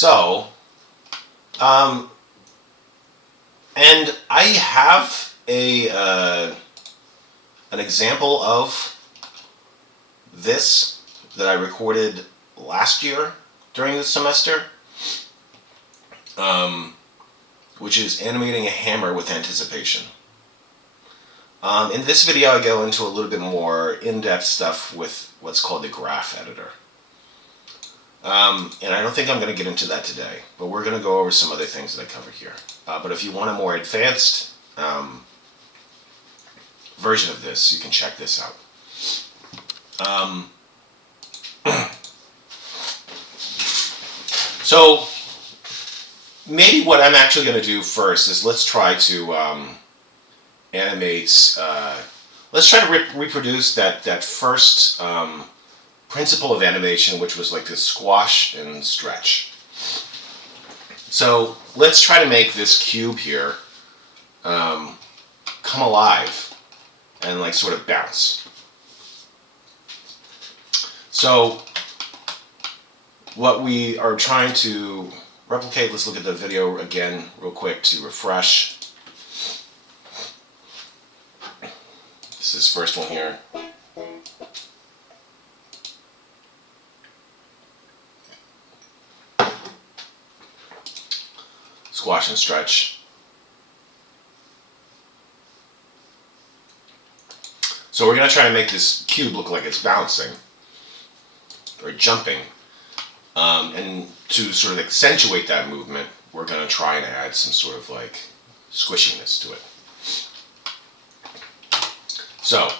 So, and I have an example of this that I recorded last year during the semester, which is animating a hammer with anticipation. In this video, I go into a little bit more in-depth stuff with what's called the graph editor. And I don't think I'm going to get into that today, but we're going to go over some other things that I cover here. But if you want a more advanced version of this, you can check this out. So maybe what I'm actually going to do first is let's try to animate, let's try to reproduce that first principle of animation, which was like this squash and stretch. So let's try to make this cube here come alive and like sort of bounce. So what we are trying to replicate, let's look at the video again real quick to refresh. This is first one here. Squash and stretch. So we're going to try to make this cube look like it's bouncing or jumping. And to sort of accentuate that movement, we're going to try and add some sort of like squishiness to it. So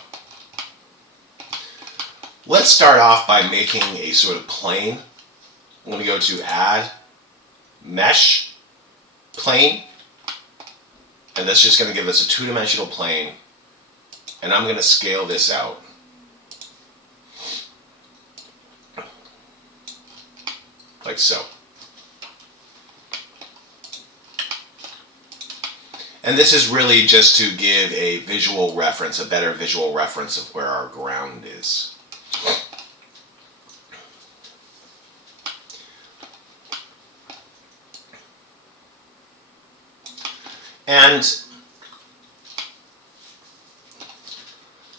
let's start off by making a sort of plane. I'm going to go to Add, Mesh, Plane, and that's just going to give us a two-dimensional plane, and I'm going to scale this out. Like so. And this is really just to give a visual reference, a better visual reference of where our ground is. And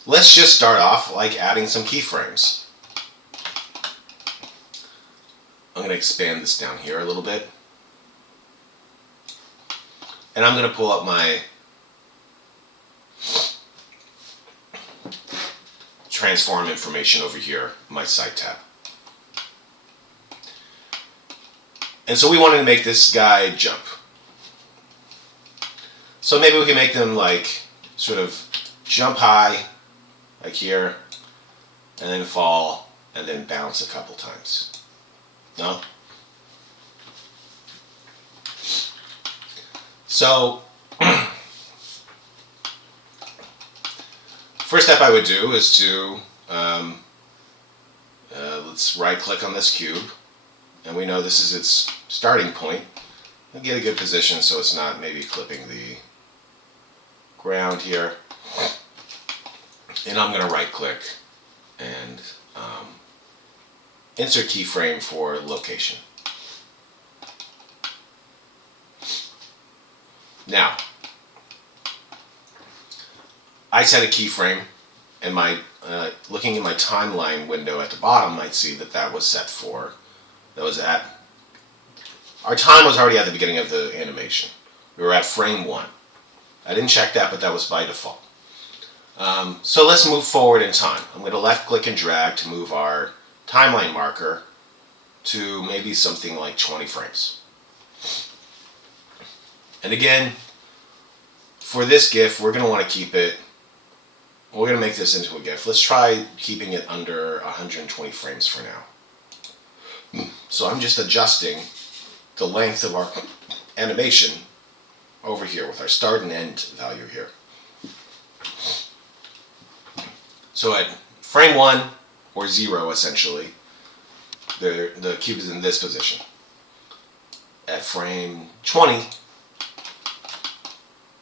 let's just start off like adding some keyframes. I'm going to expand this down here a little bit. And I'm going to pull up my transform information over here, my site tab. And so we wanted to make this guy jump. So maybe we can make them like sort of jump high, like here, and then fall, and then bounce a couple times. No? So, first step I would do is to, let's right click on this cube, and we know this is its starting point. And get a good position so it's not maybe clipping the ground here. And I'm going to right click and insert keyframe for location. Now, I set a keyframe, and my looking in my timeline window at the bottom, I'd see that that was set for, our time was already at the beginning of the animation. We were at frame 1. I didn't check that, but that was by default. So let's move forward in time. I'm going to left click and drag to move our timeline marker to maybe something like 20 frames. And again, for this GIF, we're going to want to keep it, we're going to make this into a GIF. Let's try keeping it under 120 frames for now. So I'm just adjusting the length of our animation over here with our start and end value here. So at frame 1, or 0 essentially, the cube is in this position. At frame 20,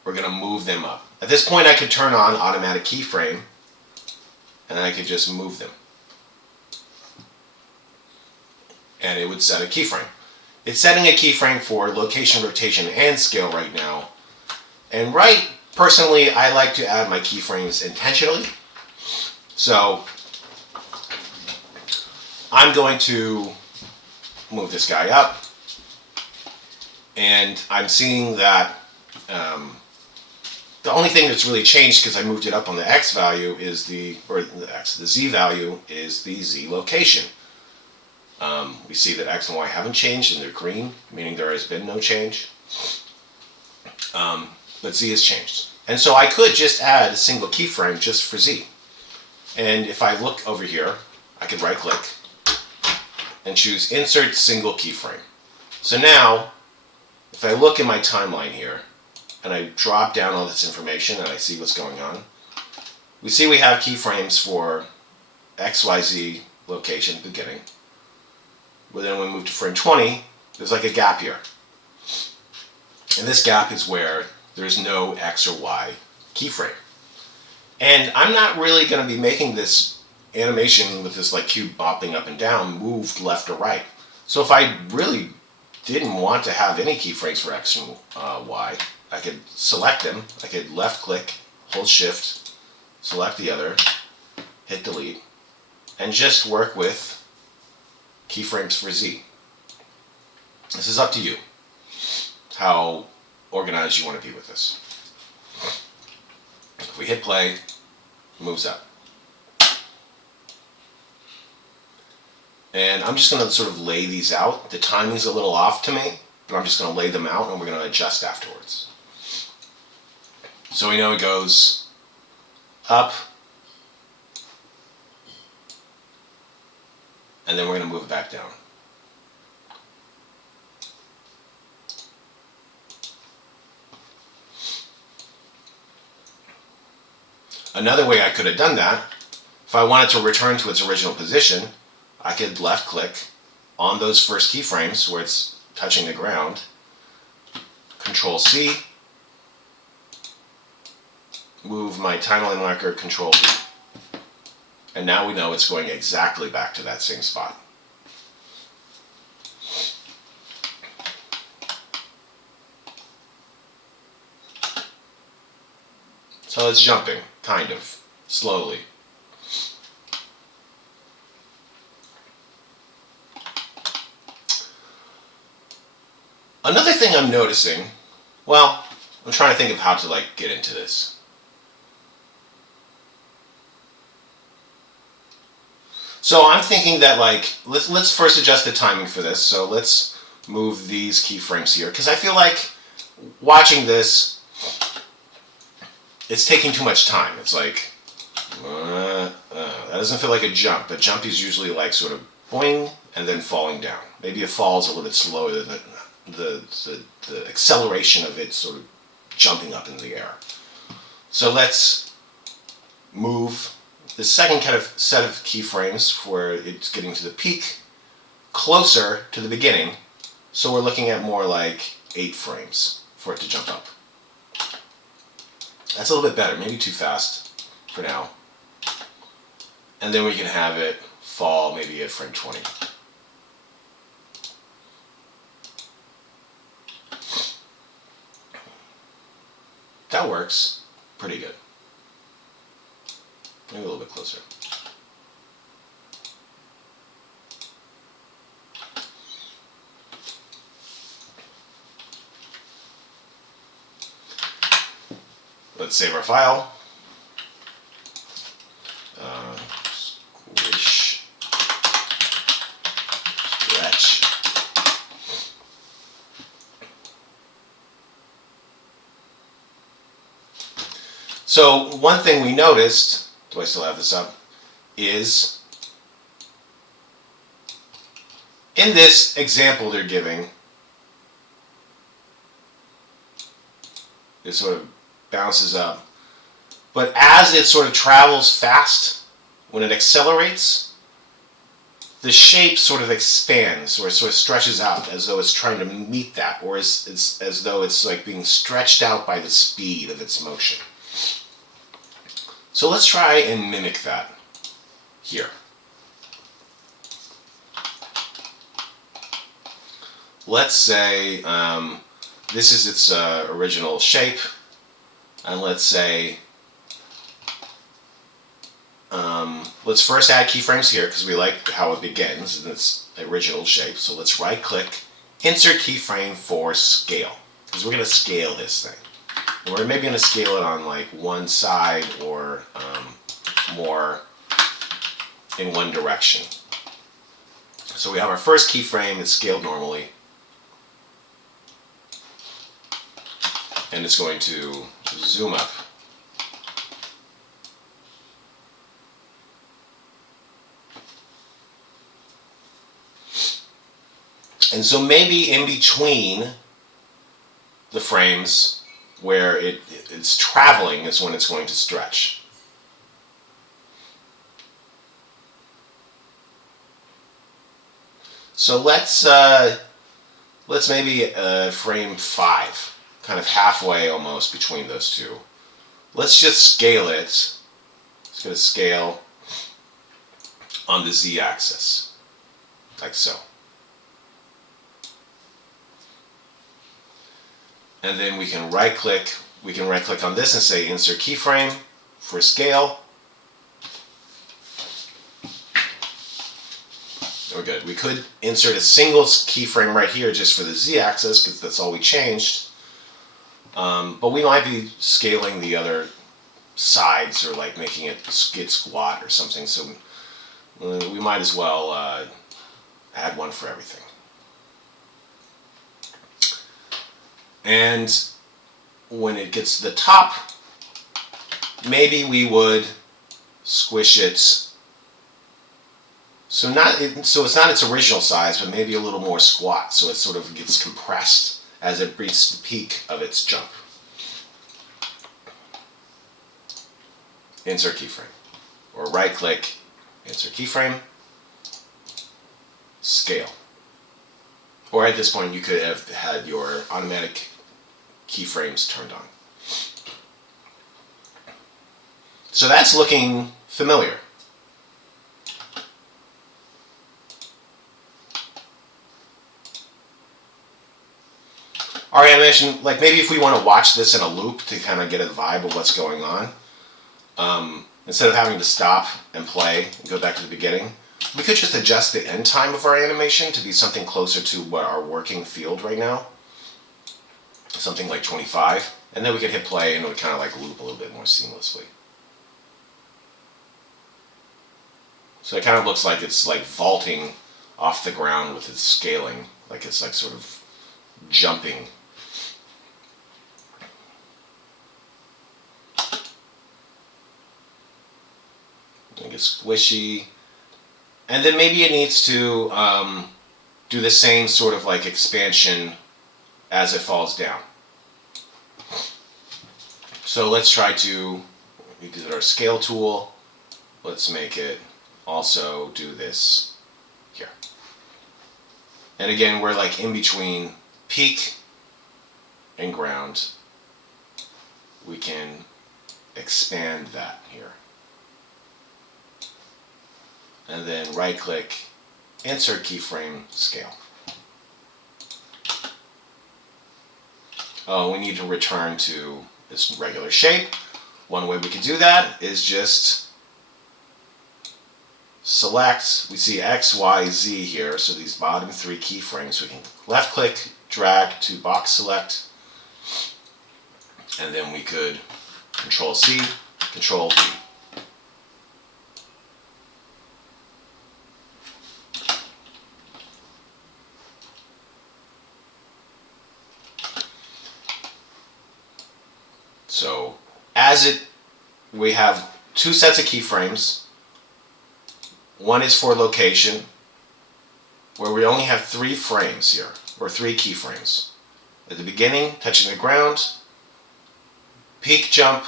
we're going to move them up. At this point I could turn on automatic keyframe, and I could just move them. And it would set a keyframe. It's setting a keyframe for location, rotation, and scale right now. And personally, I like to add my keyframes intentionally. So I'm going to move this guy up, and I'm seeing that the only thing that's really changed because I moved it up on the X value is the Z value is the Z location. We see that X and Y haven't changed and they're green, meaning there has been no change. But Z has changed. And so I could just add a single keyframe just for Z. And if I look over here, I could right click and choose Insert Single Keyframe. So now, if I look in my timeline here, and I drop down all this information and I see what's going on, we see we have keyframes for XYZ location beginning. But then when we move to frame 20, there's like a gap here. And this gap is where there's no X or Y keyframe. And I'm not really going to be making this animation with this like cube bopping up and down moved left or right. So if I really didn't want to have any keyframes for X and Y, I could select them. I could left click, hold shift, select the other, hit delete, and just work with keyframes for Z. This is up to you, how organized you want to be with this. If we hit play, it moves up. And I'm just going to sort of lay these out. The timing's a little off to me, but I'm just going to lay them out and we're going to adjust afterwards. So we know it goes up, and then we're going to move it back down. Another way I could have done that, if I wanted to return to its original position, I could left click on those first keyframes where it's touching the ground, Control C, move my timeline marker, Control V. And now we know it's going exactly back to that same spot. So it's jumping, kind of, slowly. Another thing I'm noticing, well, I'm trying to think of how to get into this. So I'm thinking that let's first adjust the timing for this. So let's move these keyframes here because I feel like watching this, it's taking too much time. It's like that doesn't feel like a jump. A jump is usually sort of boing and then falling down. Maybe a fall is a little bit slower than the acceleration of it sort of jumping up in the air. So let's move the second kind of set of keyframes where it's getting to the peak closer to the beginning. So we're looking at more like 8 frames for it to jump up. That's a little bit better, maybe too fast for now. And then we can have it fall maybe at frame 20. That works pretty good. Maybe a little bit closer. Let's save our file. Squish. Stretch. So one thing we noticed, do I still have this up, is in this example they're giving, it sort of bounces up. But as it sort of travels fast, when it accelerates, the shape sort of expands or sort of stretches out as though it's trying to meet that, or as though it's being stretched out by the speed of its motion. So let's try and mimic that here. let's say this is its original shape, and let's say let's first add keyframes here because we like how it begins in its original shape. So let's right click, insert keyframe for scale, because we're going to scale this thing. And we're maybe going to scale it on like one side or more in one direction. So we have our first keyframe, it's scaled normally, and it's going to zoom up. And so maybe in between the frames where it's traveling is when it's going to stretch. So let's maybe frame 5, kind of halfway almost between those two. Let's just scale it. It's going to scale on the z-axis, like so. And then we can right click on this and say insert keyframe for scale. We're good. We could insert a single keyframe right here just for the z-axis because that's all we changed. But we might be scaling the other sides or like making it get squat or something, so we might as well add one for everything. And when it gets to the top, maybe we would squish it so it's not its original size, but maybe a little more squat, so it sort of gets compressed as it reaches the peak of its jump. Insert keyframe, or right click, insert keyframe, scale. Or at this point you could have had your automatic keyframes turned on. So that's looking familiar. Our animation, like maybe if we want to watch this in a loop to kind of get a vibe of what's going on, instead of having to stop and play and go back to the beginning, we could just adjust the end time of our animation to be something closer to what our working field right now. Something like 25. And then we could hit play and it would kind of like loop a little bit more seamlessly. So it kind of looks like it's like vaulting off the ground with its scaling. Like it's like sort of jumping. Make it squishy. And then maybe it needs to do the same sort of like expansion as it falls down. So let's try to use our scale tool. Let's make it also do this here. And again, we're like in between peak and ground. We can expand that here. And then right click, insert keyframe, scale. We need to return to its regular shape. One way we can do that is just select, we see X, Y, Z here, so these bottom 3 keyframes, we can left click, drag to box select, and then we could Control C, Control V. So we have 2 sets of keyframes. One is for location, where we only have 3 frames here, or 3 keyframes. At the beginning, touching the ground, peak jump,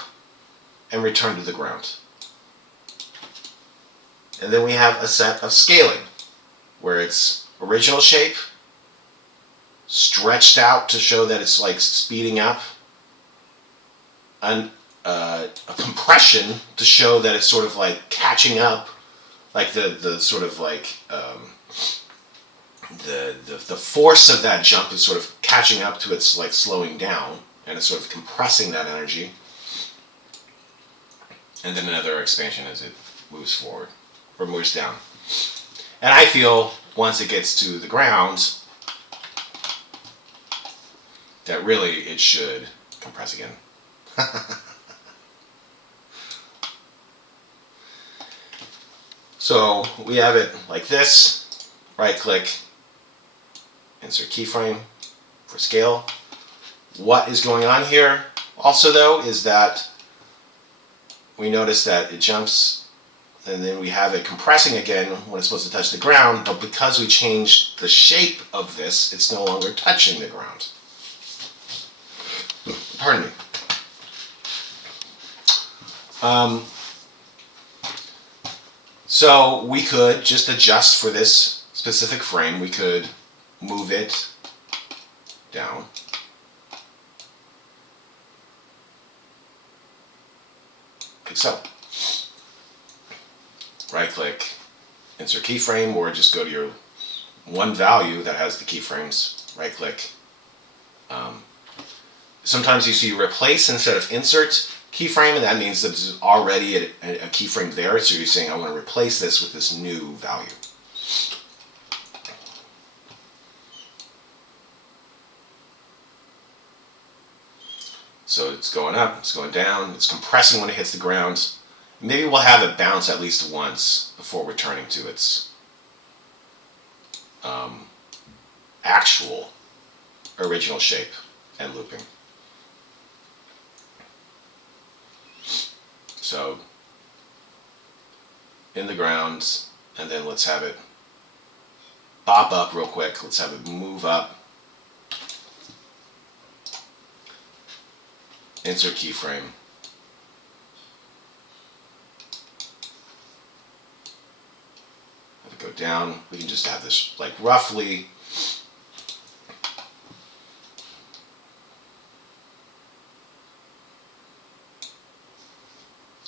and return to the ground. And then we have a set of scaling, where it's original shape, stretched out to show that it's like speeding up, a compression to show that it's sort of like catching up, like the sort of like the force of that jump is sort of catching up to its like slowing down, and it's sort of compressing that energy. And then another expansion as it moves forward or moves down. And I feel once it gets to the ground that really it should compress again. So we have it like this. Right click, insert keyframe for scale. What is going on here also though is that we notice that it jumps and then we have it compressing again when it's supposed to touch the ground, but because we changed the shape of this, it's no longer touching the ground. Pardon me. So we could just adjust for this specific frame. We could move it down. Like so. Right click, insert keyframe, or just go to your one value that has the keyframes. Right click. Sometimes you see replace instead of insert keyframe, and that means that there's already a keyframe there, so you're saying I want to replace this with this new value. So it's going up, it's going down, it's compressing when it hits the ground. Maybe we'll have it bounce at least once before returning to its actual original shape and looping. So in the ground, and then let's have it bop up real quick. Let's have it move up. Insert keyframe. Have it go down. We can just have this like roughly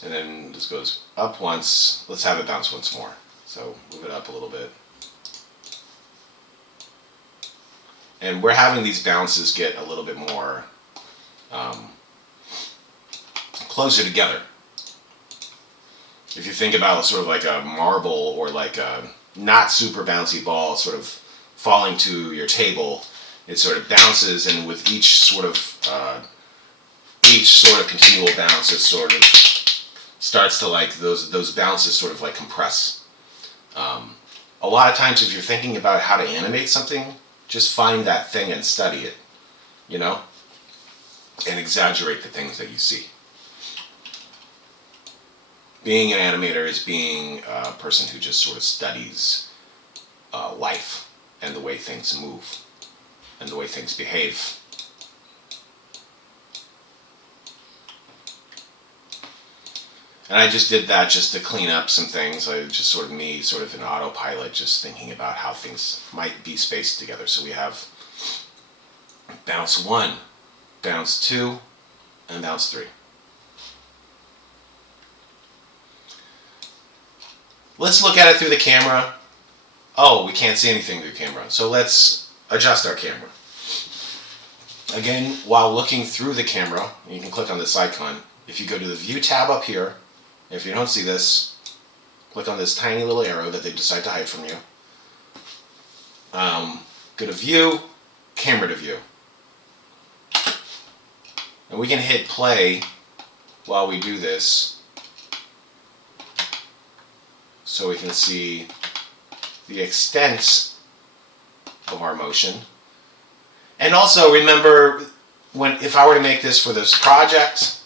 and then this goes up once. Let's have it bounce once more. So move it up a little bit. And we're having these bounces get a little bit more closer together. If you think about sort of like a marble or like a not super bouncy ball sort of falling to your table, it sort of bounces, and with each sort of continual bounce, it sort of starts to like those bounces sort of like compress. A lot of times if you're thinking about how to animate something, just find that thing and study it, you know, and exaggerate the things that you see. Being an animator is being a person who just sort of studies life and the way things move and the way things behave. And I just did that just to clean up some things. I just sort of in autopilot, just thinking about how things might be spaced together. So we have bounce 1, bounce 2, and bounce 3. Let's look at it through the camera. Oh, we can't see anything through the camera. So let's adjust our camera. Again, while looking through the camera, you can click on this icon. If you go to the View tab up here, if you don't see this, click on this tiny little arrow that they decide to hide from you. Go to View, Camera to View. And we can hit play while we do this, so we can see the extent of our motion. And also remember, if I were to make this for this project,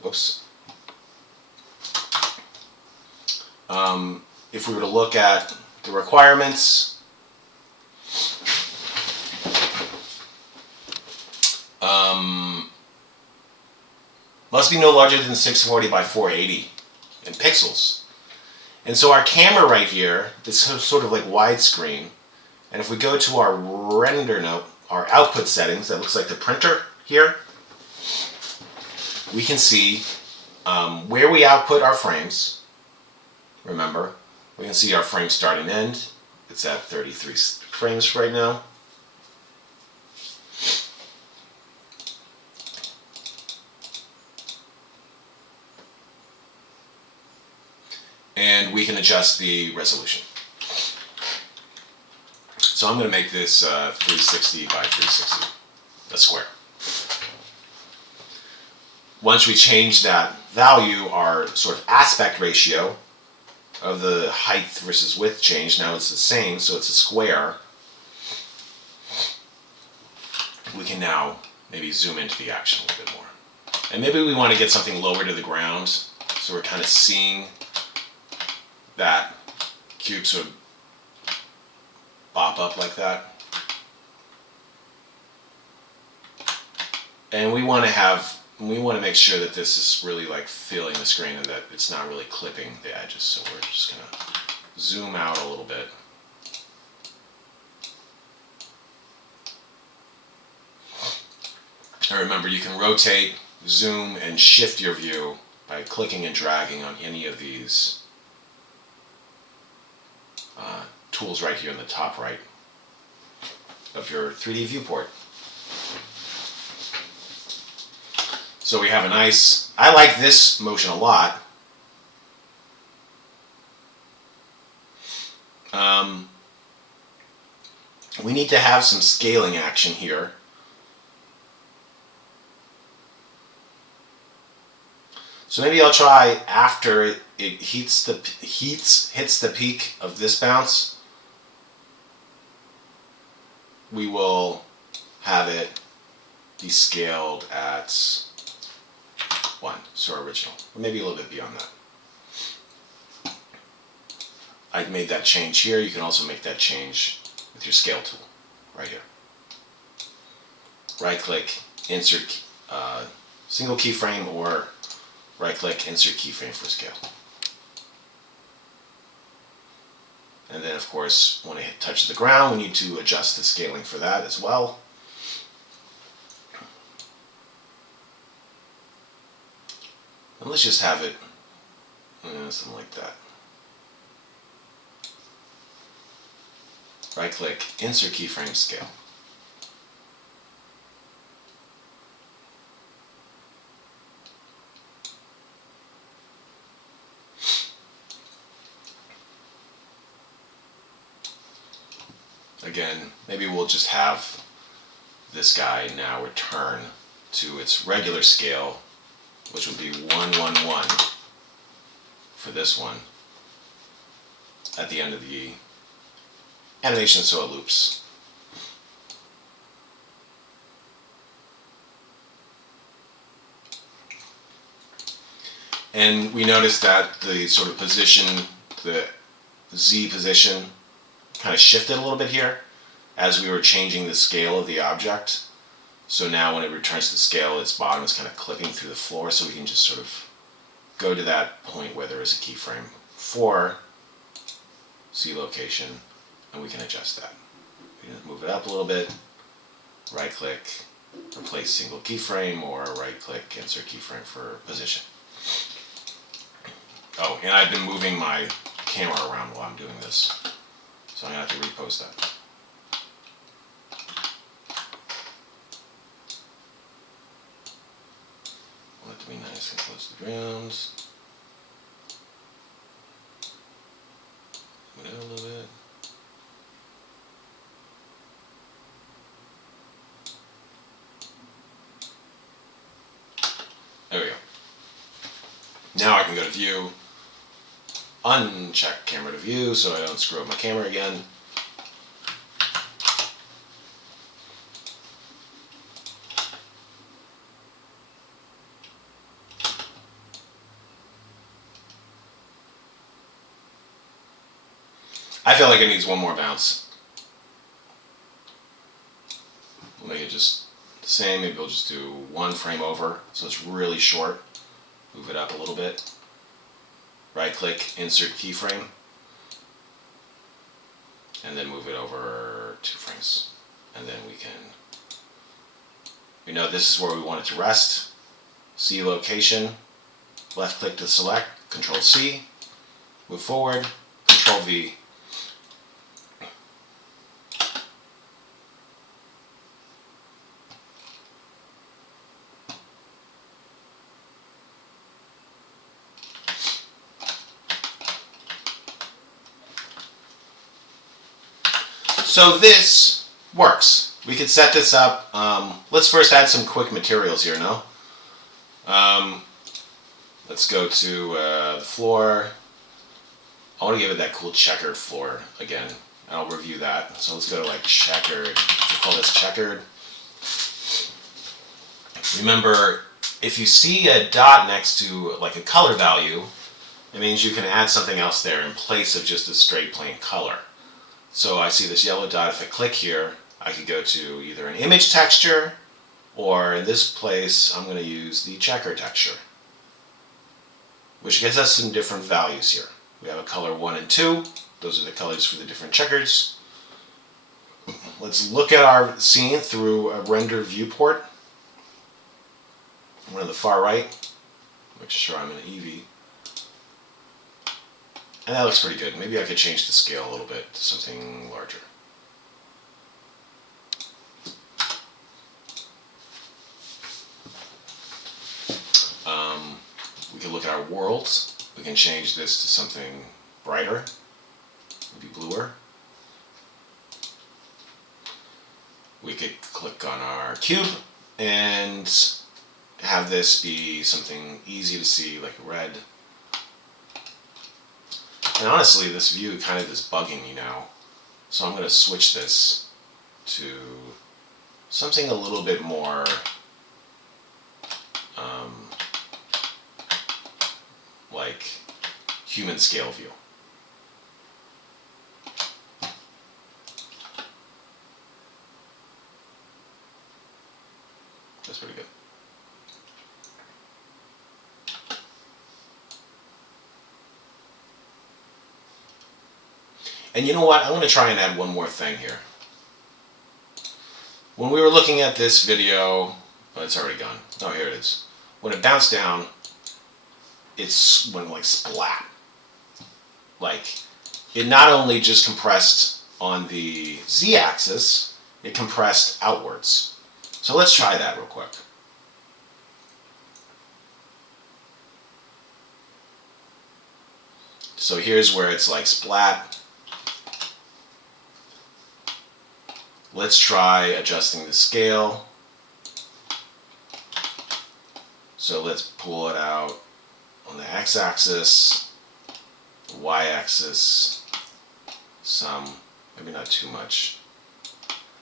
whoops. If we were to look at the requirements, must be no larger than 640 by 480 in pixels. And so our camera right here, this sort of like widescreen, and if we go to our render note, our output settings, that looks like the printer here, we can see where we output our frames. Remember, we can see our frame start and end. It's at 33 frames right now. And we can adjust the resolution. So I'm going to make this 360 by 360, a square. Once we change that value, our sort of aspect ratio of the height versus width change, now it's the same, so it's a square. We can now maybe zoom into the action a little bit more. And maybe we want to get something lower to the ground, so we're kind of seeing that cube sort of bop up like that. And we want to make sure that this is really like filling the screen and that it's not really clipping the edges. So we're just going to zoom out a little bit. And remember, you can rotate, zoom, and shift your view by clicking and dragging on any of these tools right here in the top right of your 3D viewport. So we have a nice, I like this motion a lot. We need to have some scaling action here. So maybe I'll try after it hits the peak of this bounce, we will have it be scaled at 1, so original, or maybe a little bit beyond that. I made that change here. You can also make that change with your scale tool right here. Right click, insert single keyframe, or right click, insert keyframe for scale. And then of course, when it touches the ground, we need to adjust the scaling for that as well. And let's just have it something like that. Right click, insert keyframe, scale. Again, maybe we'll just have this guy now return to its regular scale, which would be 111 for this one at the end of the animation, so it loops. And we notice that the sort of position, the Z position, kind of shifted a little bit here as we were changing the scale of the object. So now when it returns to scale, its bottom is kind of clipping through the floor, so we can just sort of go to that point where there is a keyframe for Z location, and we can adjust that. We can move it up a little bit, right click, replace single keyframe, or right click, insert keyframe for position. Oh, and I've been moving my camera around while I'm doing this, so I'm going to have to repost that. I want it to be nice and close to the ground. Move it out a little bit. There we go. Now I can go to view, uncheck camera to view so I don't screw up my camera again. I feel like it needs one more bounce. We'll make it just the same. Maybe we'll just do one frame over so it's really short. Move it up a little bit. Right click, insert keyframe. And then move it over 2 frames. And then we know this is where we want it to rest. C location, left click to select, Control C, move forward, Control V. So this works. We could set this up. Let's first add some quick materials here, no? Let's go to the floor. I want to give it that cool checkered floor again. And I'll review that. So let's go to like checkered. We'll call this checkered. Remember, if you see a dot next to like a color value, it means you can add something else there in place of just a straight plain color. So I see this yellow dot. If I click here, I could go to either an image texture, or in this place, I'm going to use the checker texture, which gives us some different values here. We have a color 1 and 2. Those are the colors for the different checkers. Let's look at our scene through a render viewport. One on the far right. Make sure I'm in Eevee. And that looks pretty good. Maybe I could change the scale a little bit to something larger. We can look at our worlds. We can change this to something brighter, maybe bluer. We could click on our cube and have this be something easy to see, like red. And honestly, this view kind of is bugging me now. So I'm going to switch this to something a little bit more like human scale view. That's pretty good. And you know what? I'm going to try and add one more thing here. When we were looking at this video, oh, it's already gone. Oh, here it is. When it bounced down, it's went like splat. Like, it not only just compressed on the z-axis, it compressed outwards. So let's try that real quick. So here's where it's like splat. Let's try adjusting the scale. So let's pull it out on the x-axis, the y-axis, some, maybe not too much.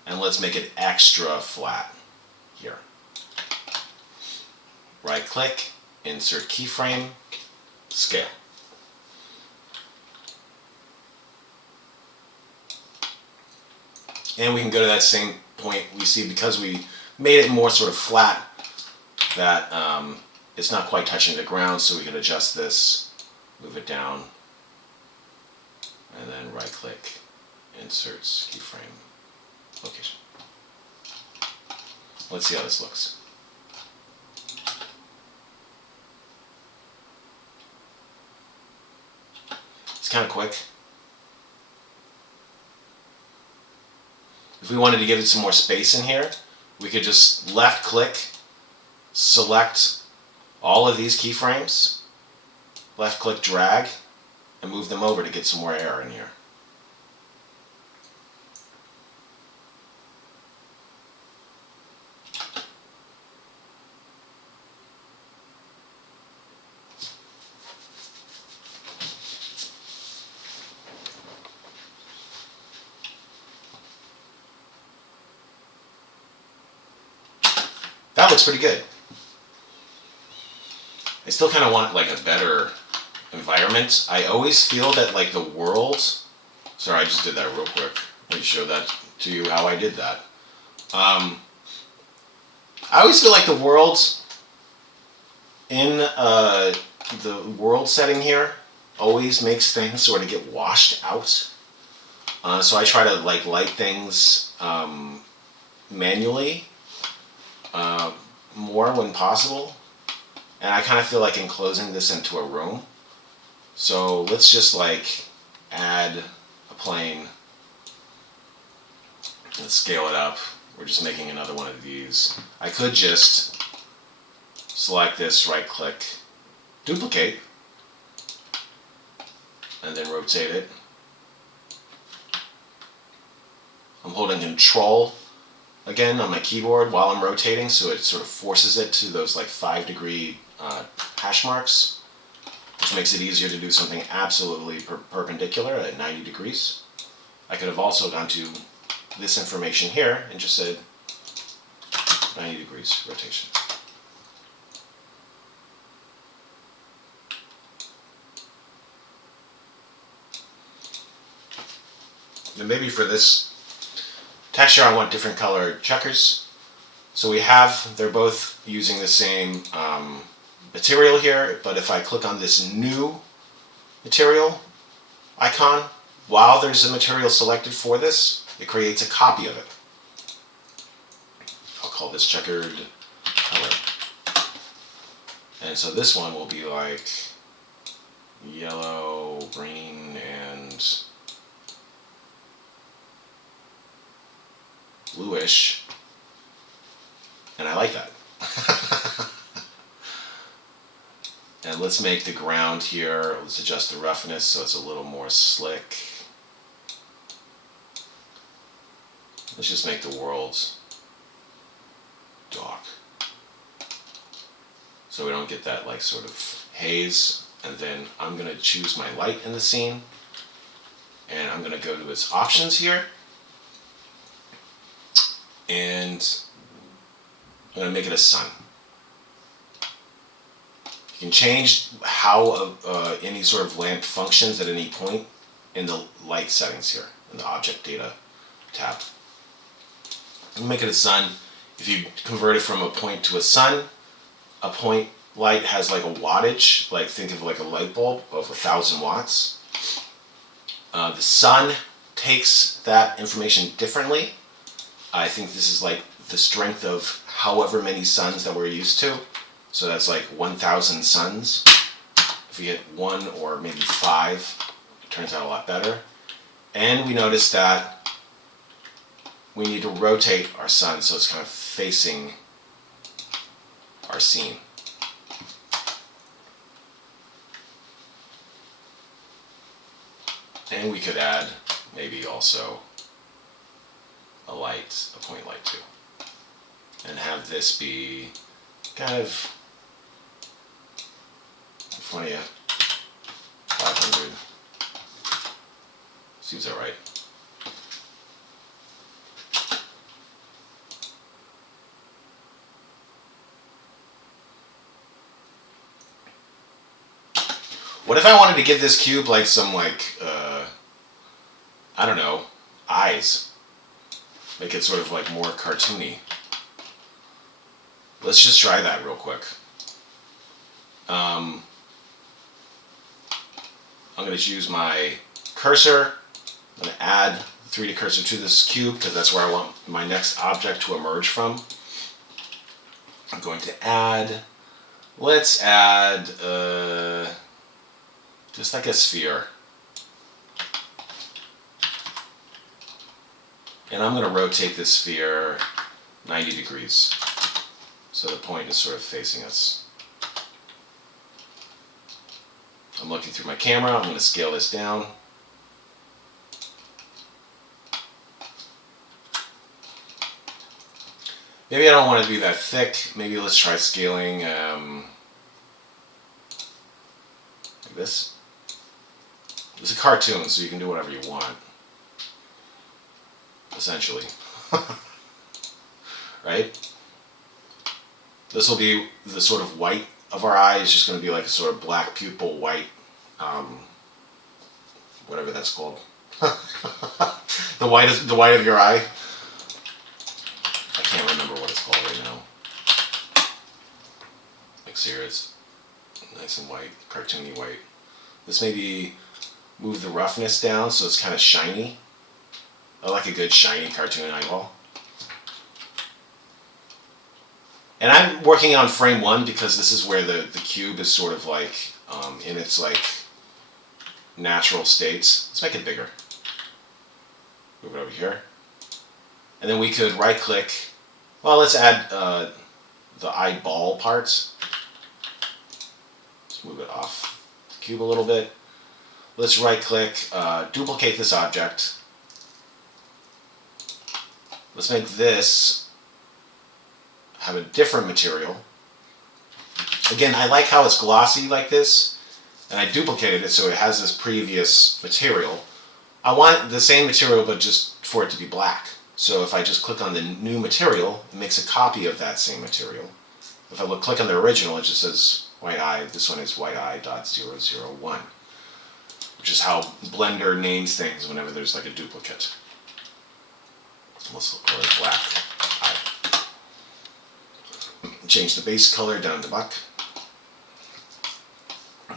And let's make it extra flat here. Right click, insert keyframe, scale. And we can go to that same point. We see because we made it more sort of flat that it's not quite touching the ground, so we can adjust this, move it down, and then right click, inserts keyframe location. Let's see how this looks. It's kind of quick. If we wanted to give it some more space in here, we could just left click, select all of these keyframes, left click drag, and move them over to get some more air in here. That looks pretty good. I still kind of want like a better environment. I always feel that like the world, sorry, I just did that real quick. Let me show that to you how I did that. I always feel like the world in the world setting here always makes things sort of get washed out. So I try to like light things manually more when possible. And I kind of feel like enclosing this into a room. So let's just like add a plane. Let's scale it up. We're just making another one of these. I could just select this, right click, duplicate, and then rotate it. I'm holding Control again on my keyboard while I'm rotating, so it sort of forces it to those like 5-degree hash marks, which makes it easier to do something absolutely perpendicular at 90 degrees. I could have also gone to this information here and just said 90 degrees rotation. And maybe for this texture I want different color checkers. So they're both using the same material here, but if I click on this new material icon, while there's a material selected for this, it creates a copy of it. I'll call this checkered color. And so this one will be like yellow, green, and bluish. And I like that. And let's make the ground here, let's adjust the roughness so it's a little more slick. Let's just make the world dark, so we don't get that like sort of haze. And then I'm going to choose my light in the scene, and I'm going to go to its options here, and I'm going to make it a sun. You can change how any sort of lamp functions at any point in the light settings here, in the object data tab. I'm make it a sun. If you convert it from a point to a sun, a point light has like a wattage, like think of like a light bulb of 1,000 watts. The sun takes that information differently. I think this is like the strength of however many suns that we're used to. So that's like 1,000 suns. If we hit 1 or maybe 5, it turns out a lot better. And we notice that we need to rotate our sun so it's kind of facing our scene. And we could add maybe also a point light too. And have this be kind of 20 at 500. Seems that right. What if I wanted to give this cube like some I don't know, eyes? Make it sort of like more cartoony. Let's just try that real quick. I'm going to use my cursor. I'm going to add the 3D cursor to this cube because that's where I want my next object to emerge from. I'm going to let's add just like a sphere. And I'm going to rotate this sphere 90 degrees. So the point is sort of facing us. I'm looking through my camera. I'm going to scale this down. Maybe I don't want to be that thick. Maybe let's try scaling like this. It's a cartoon, so you can do whatever you want, essentially. Right? This will be the sort of white of our eye. It's just going to be like a sort of black pupil white, whatever that's called. the white of your eye. I can't remember what it's called right now. Like here it's nice and white, cartoony white. This maybe move the roughness down so it's kind of shiny. I like a good shiny cartoon eyeball. And I'm working on frame 1 because this is where the cube is sort of like in its like natural states. Let's make it bigger. Move it over here. And then we could right click. Well, let's add the eyeball parts. Let's move it off the cube a little bit. Let's right click, duplicate this object. let's make this have a different material. Again, I like how it's glossy like this, and I duplicated it so it has this previous material. I want the same material, but just for it to be black. So if I just click on the new material, it makes a copy of that same material. If I click on the original, it just says white eye. This one is white eye.001, which is how Blender names things whenever there's like a duplicate. Let's call it black eye. Change the base color down to black.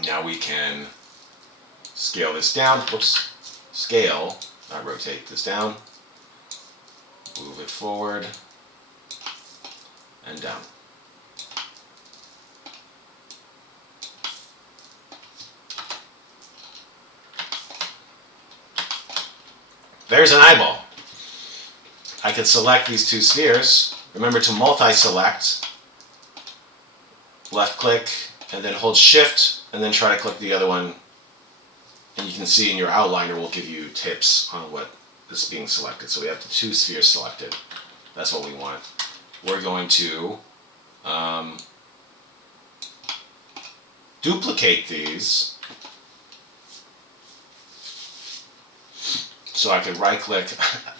Now we can scale this down. Whoops. Scale, not rotate this down. Move it forward and down. There's an eyeball. I could select these two spheres. Remember to multi-select. Left click and then hold shift and then try to click the other one. And you can see in your outliner will give you tips on what is being selected. So we have the two spheres selected. That's what we want. We're going to duplicate these. So I could right click.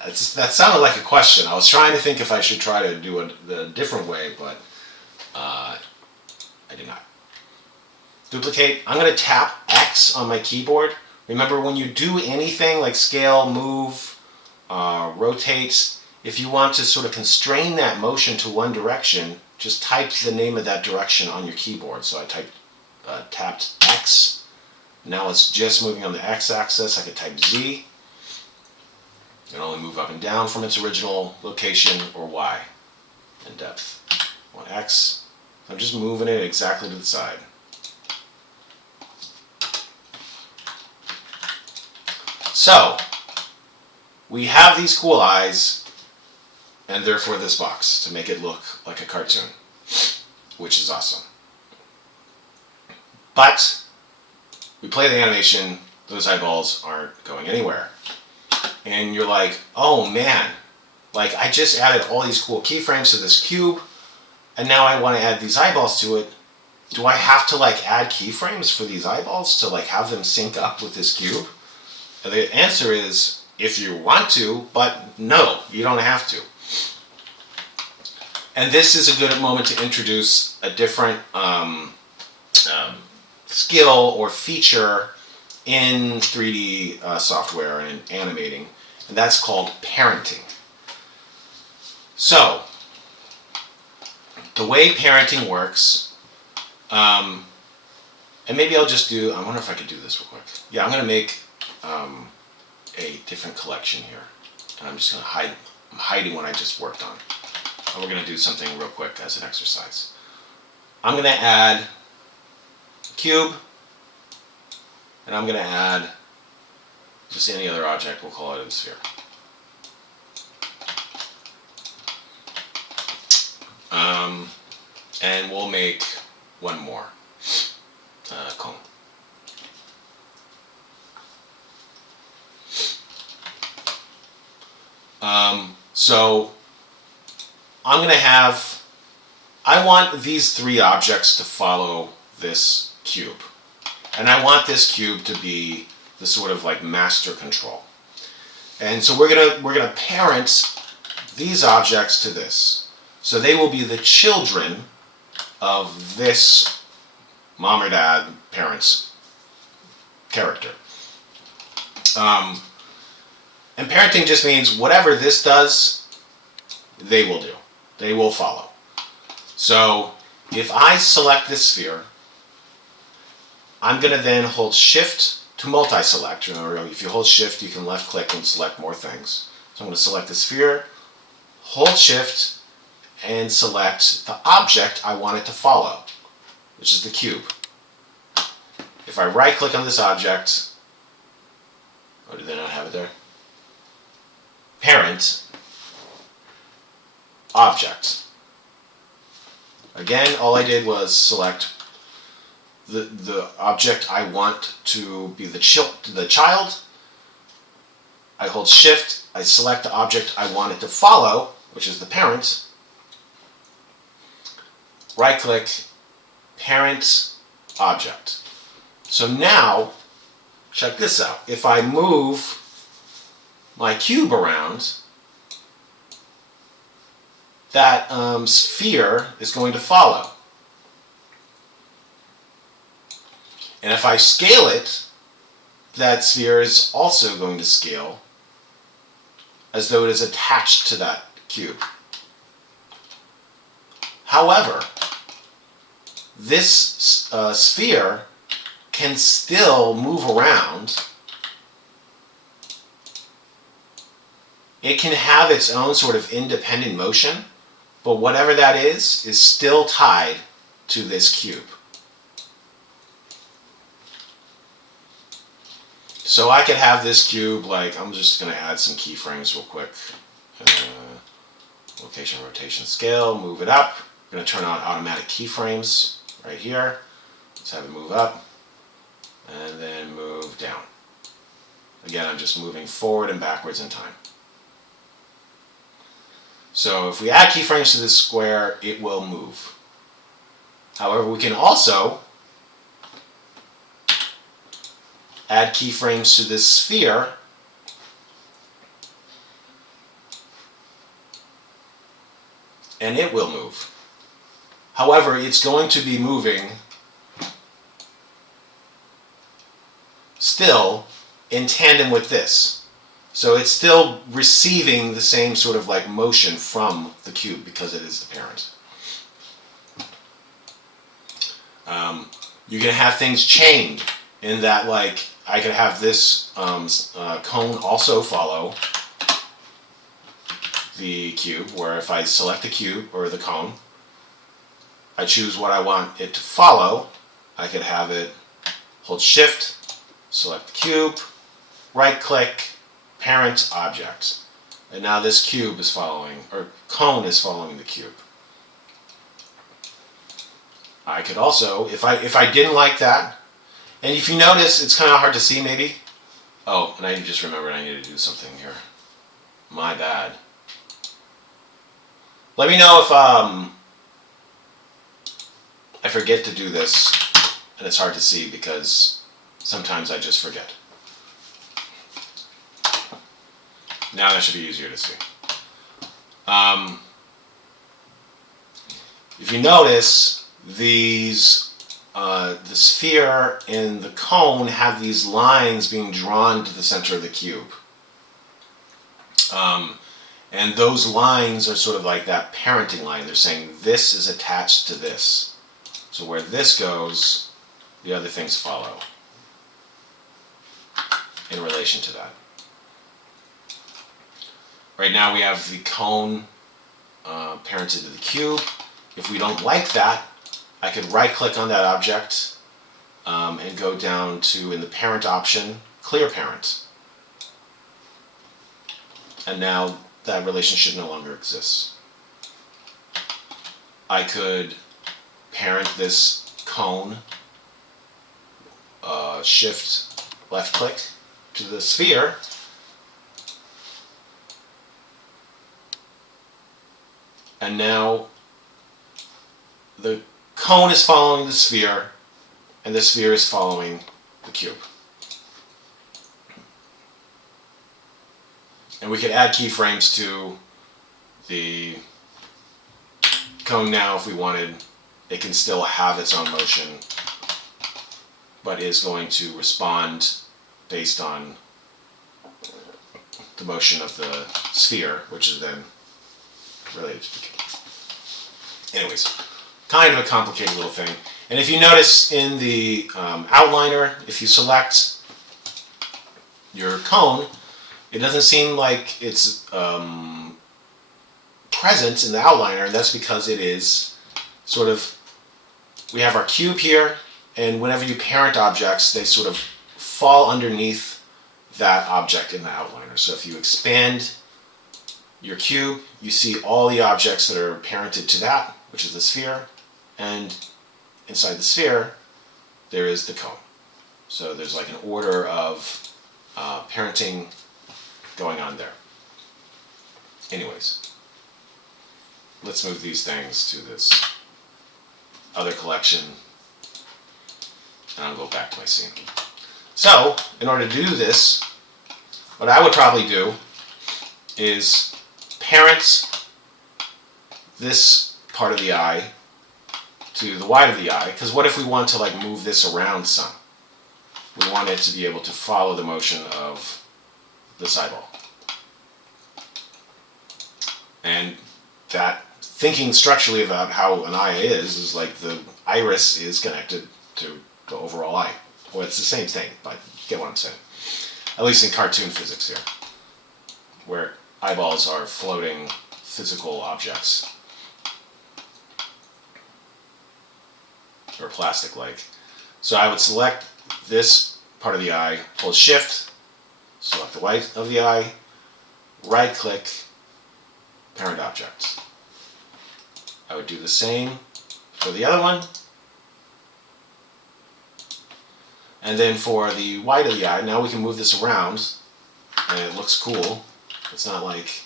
That sounded like a question. I was trying to think if I should try to do it the different way, but I did not. Duplicate. I'm going to tap X on my keyboard. Remember, when you do anything like scale, move, rotate, if you want to sort of constrain that motion to one direction, just type the name of that direction on your keyboard. So I tapped X. Now it's just moving on the X axis. I could type Z. It only move up and down from its original location, or Y in depth. I want X. I'm just moving it exactly to the side. So, we have these cool eyes, and therefore this box, to make it look like a cartoon, which is awesome. But, we play the animation, those eyeballs aren't going anywhere. And you're like, oh man, like I just added all these cool keyframes to this cube, and now I want to add these eyeballs to it. Do I have to like add keyframes for these eyeballs to like have them sync up with this cube? And the answer is, if you want to, but no, you don't have to. And this is a good moment to introduce a different skill or feature in 3D software and animating, and that's called parenting. So, the way parenting works, and maybe I'll just do, I wonder if I could do this real quick. Yeah, I'm going to make a different collection here, and I'm just going to hide, I'm hiding what I just worked on. And we're going to do something real quick as an exercise. I'm going to add a cube, and I'm going to add just any other object. We'll call it a sphere. And we'll make one more cone. So I'm going to have, I want these three objects to follow this cube. And I want this cube to be the sort of like master control. And so we're gonna parent these objects to this. So they will be the children of this mom or dad parent's character. And parenting just means whatever this does, they will do. They will follow. So if I select this sphere, I'm going to then hold shift to multi-select. Remember, if you hold shift, you can left click and select more things. So I'm going to select the sphere, hold shift, and select the object I want it to follow, which is the cube. If I right click on this object, or did they not have it there? Parent, object. Again, all I did was select the object I want to be the child. I hold shift I select the object I want it to follow, which is the parent, right-click, parent object. So now, check this out. If I move my cube around, that sphere is going to follow. And if I scale it, that sphere is also going to scale as though it is attached to that cube. However, this sphere can still move around. It can have its own sort of independent motion, but whatever that is still tied to this cube. So I could have this cube, like, I'm just going to add some keyframes real quick. Location, rotation, scale, move it up. I'm going to turn on automatic keyframes right here. Let's have it move up and then move down. Again, I'm just moving forward and backwards in time. So if we add keyframes to this square, it will move. However, we can also add keyframes to this sphere and it will move. However, it's going to be moving still in tandem with this. So it's still receiving the same sort of like motion from the cube because it is the parent. You can have things chained in that, like, I could have this cone also follow the cube, where if I select the cube or the cone, I choose what I want it to follow. I could have it hold shift, select the cube, right click, parent object. And now this cube is following, or cone is following the cube. I could also, if I didn't like that, and if you notice, it's kind of hard to see maybe. Oh, and I just remembered I need to do something here. My bad. Let me know if I forget to do this, and it's hard to see because sometimes I just forget. Now that should be easier to see. If you notice, these the sphere and the cone have these lines being drawn to the center of the cube. And those lines are sort of like that parenting line. They're saying this is attached to this. So where this goes, the other things follow in relation to that. Right now we have the cone parented to the cube. If we don't like that, I could right click on that object and go down to, in the parent option, clear parent. And now that relationship no longer exists. I could parent this cone, shift left click to the sphere, and now the cone is following the sphere and the sphere is following the cube. And we could add keyframes to the cone now if we wanted. It can still have its own motion, but is going to respond based on the motion of the sphere, which is then related to the cube. Anyways, kind of a complicated little thing. And if you notice in the outliner, if you select your cone, it doesn't seem like it's present in the outliner, and that's because it is sort of, we have our cube here, and whenever you parent objects, they sort of fall underneath that object in the outliner. So if you expand your cube, you see all the objects that are parented to that, which is the sphere, and inside the sphere, there is the cone. So there's like an order of parenting going on there. Anyways, let's move these things to this other collection, and I'll go back to my scene. So, in order to do this, what I would probably do is parent this part of the eye to the wide of the eye, because what if we want to like move this around some? We want it to be able to follow the motion of this eyeball. And that thinking structurally about how an eye is like the iris is connected to the overall eye. Well, it's the same thing, but you get what I'm saying. At least in cartoon physics here, where eyeballs are floating physical objects. Or plastic-like. So I would select this part of the eye, hold Shift, select the white of the eye, right-click, parent object. I would do the same for the other one. And then for the white of the eye, now we can move this around, and it looks cool. It's not like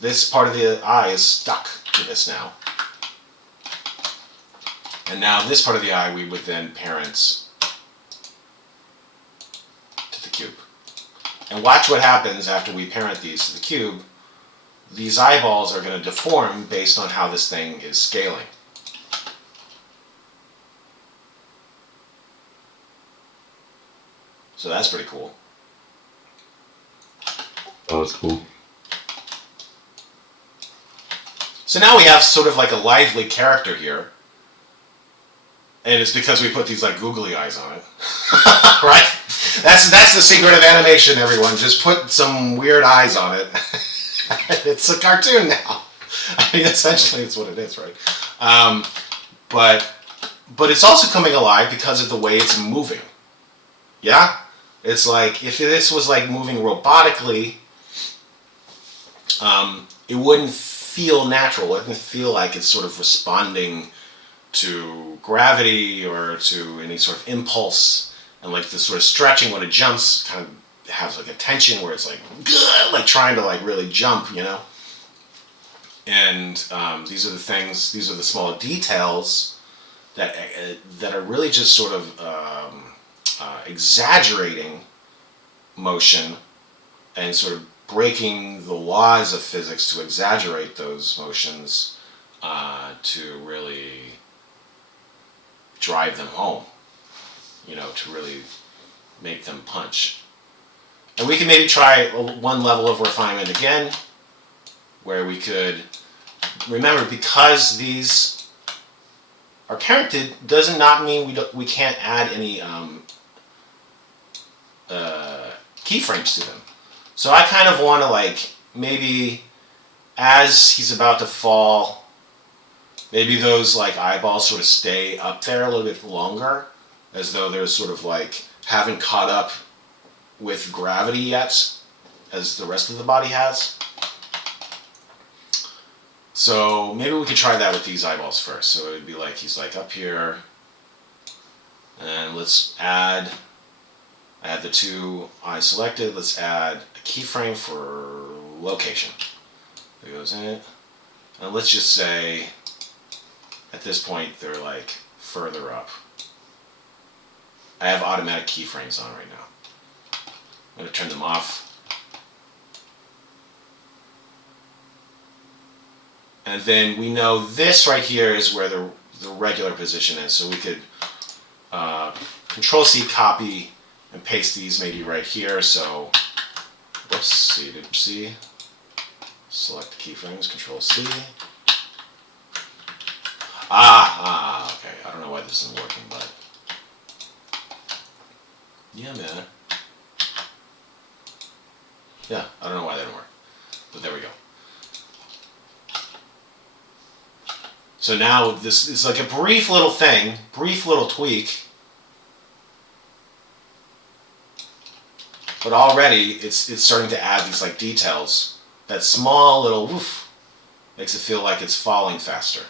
this part of the eye is stuck to this now. And now this part of the eye we would then parent to the cube. And watch what happens after we parent these to the cube. These eyeballs are going to deform based on how this thing is scaling. So that's pretty cool. Oh, that's cool. So now we have sort of like a lively character here. And it's because we put these like googly eyes on it. Right? That's the secret of animation, everyone. Just put some weird eyes on it. It's a cartoon now. I mean, essentially it's what it is, right? But it's also coming alive because of the way it's moving. Yeah? It's like, if this was like moving robotically, it wouldn't feel natural. It wouldn't feel like it's sort of responding to gravity or to any sort of impulse, and like the sort of stretching when it jumps kind of has like a tension where it's like trying to like really jump, you know. And these are the things, these are the small details that are really just sort of exaggerating motion and sort of breaking the laws of physics to exaggerate those motions to really drive them home, you know, to really make them punch. And we can maybe try one level of refinement again, where we could, remember, because these are parented, does not mean we can't add any keyframes to them. So I kind of want to like, maybe as he's about to fall, maybe those like eyeballs sort of stay up there a little bit longer, as though they're sort of like haven't caught up with gravity yet, as the rest of the body has. So maybe we could try that with these eyeballs first. So it would be like he's like up here, and let's add the two eyes selected. Let's add a keyframe for location. It goes in it, and let's just say at this point they're like further up. I have automatic keyframes on right now. I'm going to turn them off. And then we know this right here is where the regular position is. So we could Control-C, copy, and paste these maybe right here. So, whoops, C. Select the keyframes, Control-C. Okay. I don't know why this isn't working, but yeah, man. Yeah, I don't know why that didn't work, but there we go. So now this is like a brief little thing, brief little tweak, but already it's starting to add these like details. That small little woof makes it feel like it's falling faster.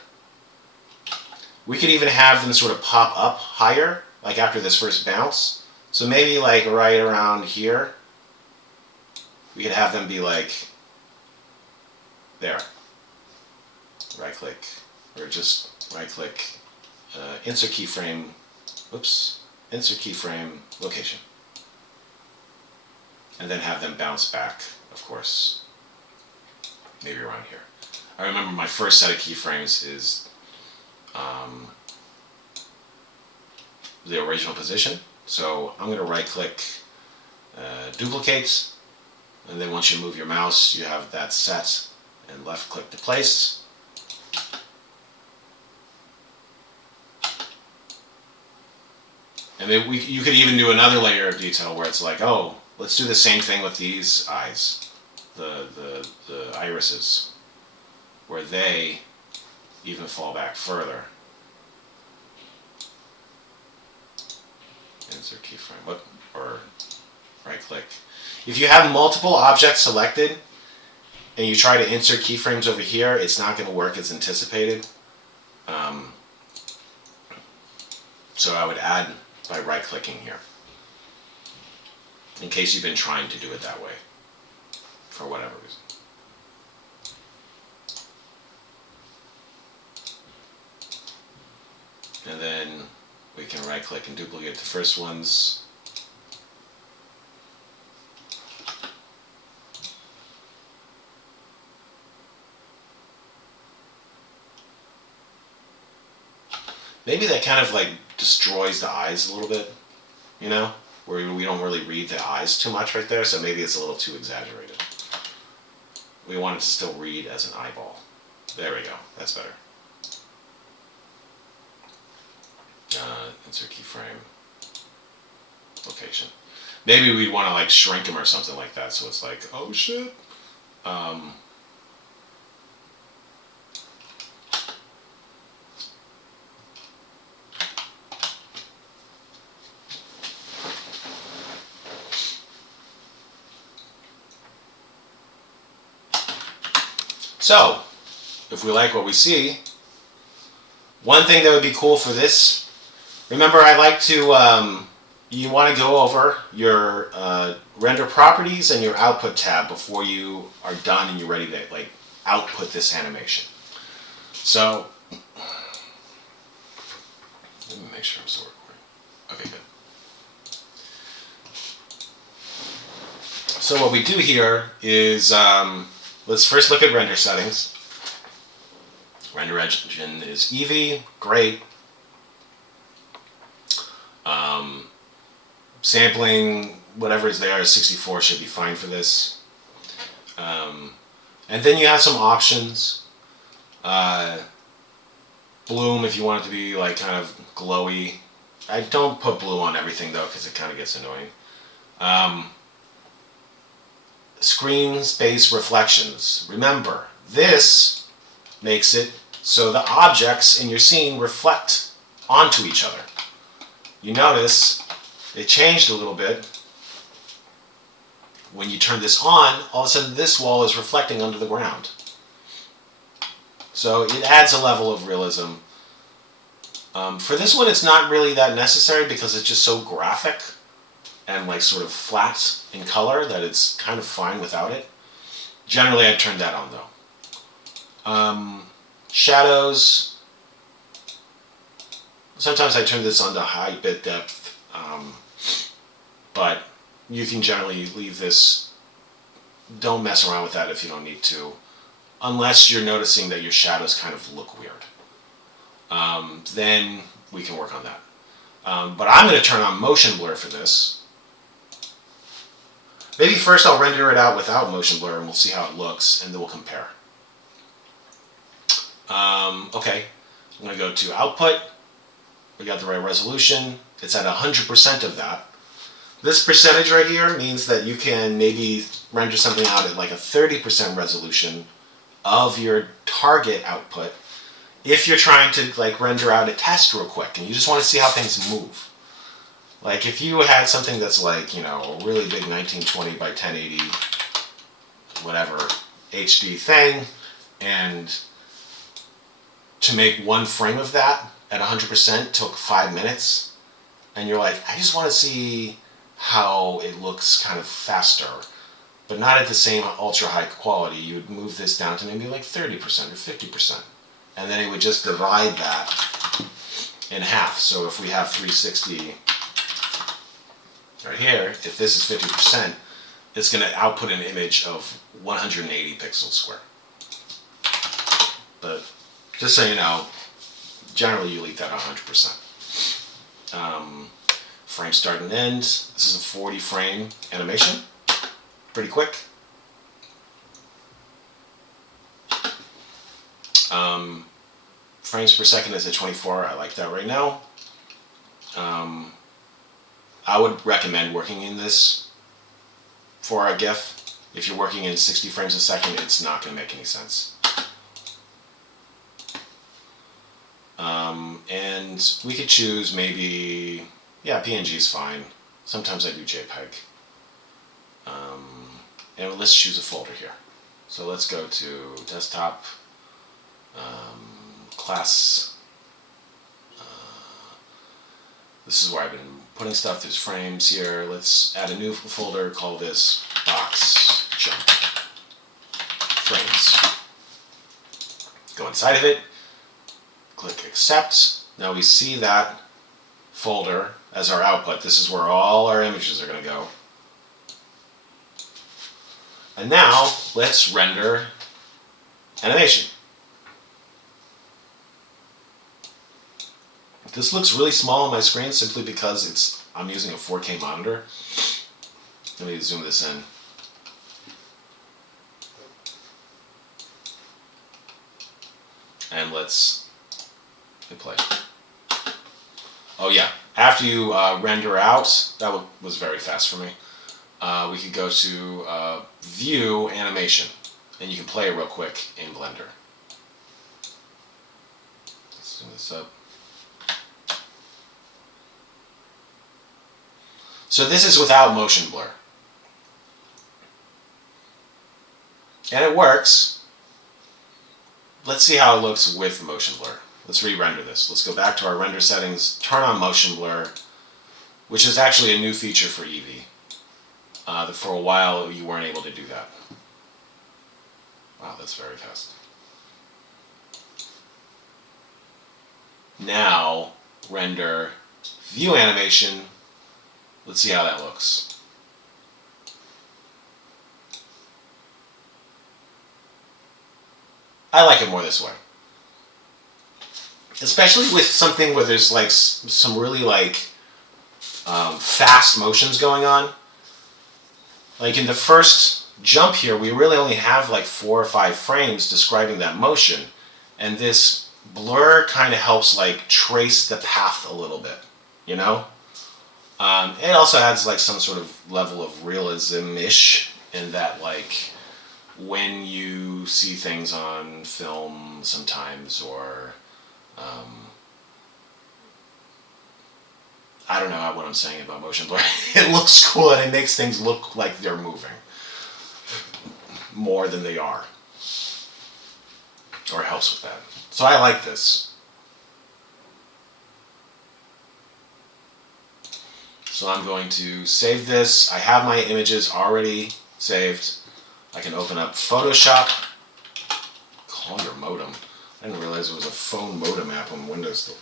We could even have them sort of pop up higher, like after this first bounce. So maybe like right around here, we could have them be like There. Right click, or just right click, insert keyframe, oops, insert keyframe, location. And then have them bounce back, of course, maybe around here. I remember my first set of keyframes is the original position. So I'm going to right click, duplicate, and then once you move your mouse, you have that set, and left click to place. And then you could even do another layer of detail where it's like, oh, let's do the same thing with these eyes, the irises, where they even fall back further. Insert keyframe, or right click. If you have multiple objects selected and you try to insert keyframes over here, it's not going to work as anticipated. So I would add by right clicking here, in case you've been trying to do it that way for whatever reason. And then we can right click and duplicate the first ones. Maybe that kind of like destroys the eyes a little bit, you know, where we don't really read the eyes too much right there, so maybe it's a little too exaggerated. We want it to still read as an eyeball. There we go, that's better. Insert keyframe, location. Maybe we'd want to like shrink them or something like that, so it's like, oh shit. So, if we like what we see, one thing that would be cool for this, remember I like to, you want to go over your render properties and your output tab before you are done and you're ready to like output this animation. So, let me make sure I'm still recording. Okay, good. So what we do here is, let's first look at render settings. Render engine is Eevee, great. Sampling, whatever is there, 64 should be fine for this. And then you have some options. Bloom, if you want it to be like kind of glowy. I don't put blue on everything though, because it kind of gets annoying. Screen space reflections. Remember, this makes it so the objects in your scene reflect onto each other. You notice they changed a little bit. When you turn this on, all of a sudden this wall is reflecting under the ground. So it adds a level of realism. For this one, it's not really that necessary because it's just so graphic and like sort of flat in color that it's kind of fine without it. Generally, I'd turn that on though. Shadows. Sometimes I turn this on to high bit depth, but you can generally leave this. Don't mess around with that if you don't need to, unless you're noticing that your shadows kind of look weird. Then we can work on that. But I'm going to turn on motion blur for this. Maybe first I'll render it out without motion blur and we'll see how it looks and then we'll compare. Okay, I'm going to go to output. We got the right resolution. It's at 100% of that. This percentage right here means that you can maybe render something out at like a 30% resolution of your target output if you're trying to like render out a test real quick and you just want to see how things move. Like if you had something that's like, you know, a really big 1920 by 1080 whatever HD thing, and to make one frame of that at 100% took 5 minutes, and you're like, I just want to see how it looks kind of faster. but not at the same ultra high quality. You would move this down to maybe like 30% or 50%. And then it would just divide that in half. So if we have 360 right here, if this is 50%, it's going to output an image of 180 pixels square. But just so you know, generally you leave that 100%. Frame start and end. This is a 40 frame animation. Pretty quick. Frames per second is at 24. I like that right now. I would recommend working in this for a GIF. If you're working in 60 frames a second, it's not going to make any sense. And we could choose maybe, yeah, PNG is fine. Sometimes I do JPEG. And let's choose a folder here. So let's go to desktop, class. This is where I've been putting stuff. There's frames here. Let's add a new folder. Call this box jump frames. Go inside of it. Click accept. Now we see that folder as our output. This is where all our images are going to go. And now let's render animation. This looks really small on my screen simply because I'm using a 4K monitor. Let me zoom this in. And let's hit play. Oh yeah, after you render out, that was very fast for me. We could go to View Animation, and you can play it real quick in Blender. Let's zoom this up. So this is without motion blur. And it works. Let's see how it looks with motion blur. Let's re-render this. Let's go back to our render settings, turn on motion blur, which is actually a new feature for Eevee. For a while you weren't able to do that. Wow, that's very fast. Now, render view animation. Let's see how that looks. I like it more this way. Especially with something where there's like some really like fast motions going on. Like in the first jump here, we really only have like 4 or 5 frames describing that motion. And this blur kind of helps like trace the path a little bit, you know? It also adds like some sort of level of realism-ish in that like when you see things on film sometimes or I don't know what I'm saying about motion blur. It looks cool and it makes things look like they're moving more than they are. Or it helps with that. So I like this. So I'm going to save this. I have my images already saved. I can open up Photoshop. Call your modem. I didn't realize it was a phone modem app on Windows still.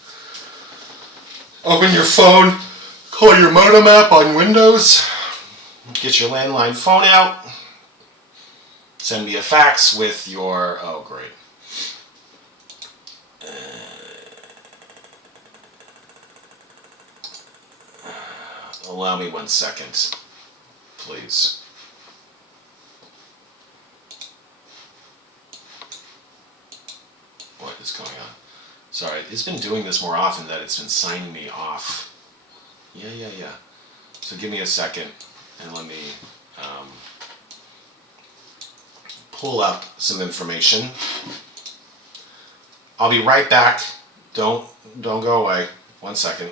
Open your phone, call your modem app on Windows, get your landline phone out, send me a fax with your, oh great. Allow me 1 second, please. What is going on? Sorry, it's been doing this more often that it's been signing me off. Yeah. So give me a second and let me pull up some information. I'll be right back. Don't go away. 1 second.